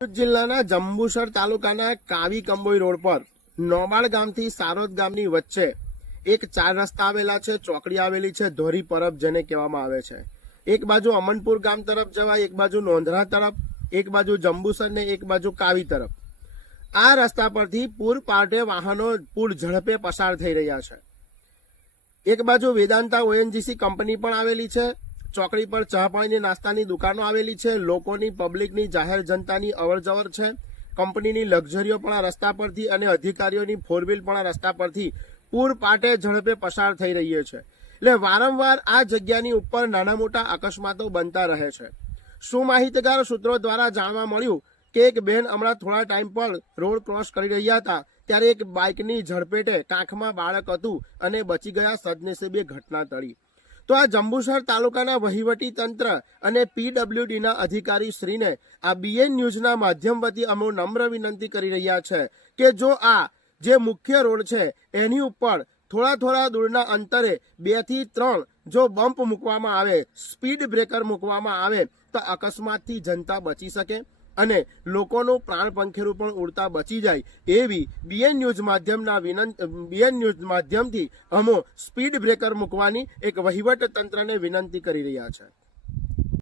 ભરૂચ જિલ્લાના જંબુસર તાલુકાના કાવી કંબોઈ રોડ પર નોબાળ ગામથી સારોદ ગામની વચ્ચે એક 4 રસ્તા આવેલા છે. ચોકડી આવેલી છે ધોરી પરબ જેને કહેવામાં આવે છે. એક બાજુ અમનપુર ગામ તરફ જવાય, એક બાજુ નોંધરા તરફ, એક બાજુ જંબુસર ને એક બાજુ કાવી તરફ. આ રસ્તા પરથી પૂર પાટે વાહનો પૂર ઝડપે પસાર થઈ રહ્યા છે. એક બાજુ વેદાંતા ઓએનજીસી કંપની પણ આવેલી છે. ચોકડી પર ચા પાણીની નાસ્તાની દુકાનો આવેલી છે. લોકોની, પબ્લિકની, જાહેર જનતાની અવરજવર છે. કંપનીની લક્ઝરીઓ પણ આ રસ્તા પરથી અને અધિકારીઓની 4 વ્હીલ પણ આ રસ્તા પરથી પૂર પાટે ઝડપે પસાર થઈ રહી છે. એટલે વારંવાર આ જગ્યાની ઉપર નાના મોટા અકસ્માતો બનતા રહે છે. શું માહિતગાર સૂત્રો દ્વારા જાણવા મળ્યું કે એક બહેન હમણાં થોડા ટાઈમ પર રોડ ક્રોસ કરી રહ્યા હતા ત્યારે એક બાઇકની ઝડપેટે કાંખમાં બાળક હતું અને બચી ગયા. સદનસીબે ઘટના ટળી. તો આ જંબુસર તાલુકાના વહીવટી તંત્ર અને પીડબ્લ્યુડીના અધિકારી શ્રીને આ બીએન ન્યૂઝના માધ્યમ વતી અમે નમ્ર વિનંતી કરી રહ્યા છે કે જો આ જે મુખ્ય રોડ છે એની ઉપર થોડા દૂરના અંતરે 2 થી 3 જો બમ્પ મૂકવામાં આવે, સ્પીડ બ્રેકર મૂકવામાં આવે તો અકસ્માતથી જનતા બચી શકે અને લોકોનું પ્રાણ પંખેરું પણ ઉડતા બચી જાય એવી બીએન ન્યૂઝ માધ્યમથી અમો સ્પીડ બ્રેકર મૂકવાની એક વહીવટ તંત્રને વિનંતી કરી રહ્યા છે.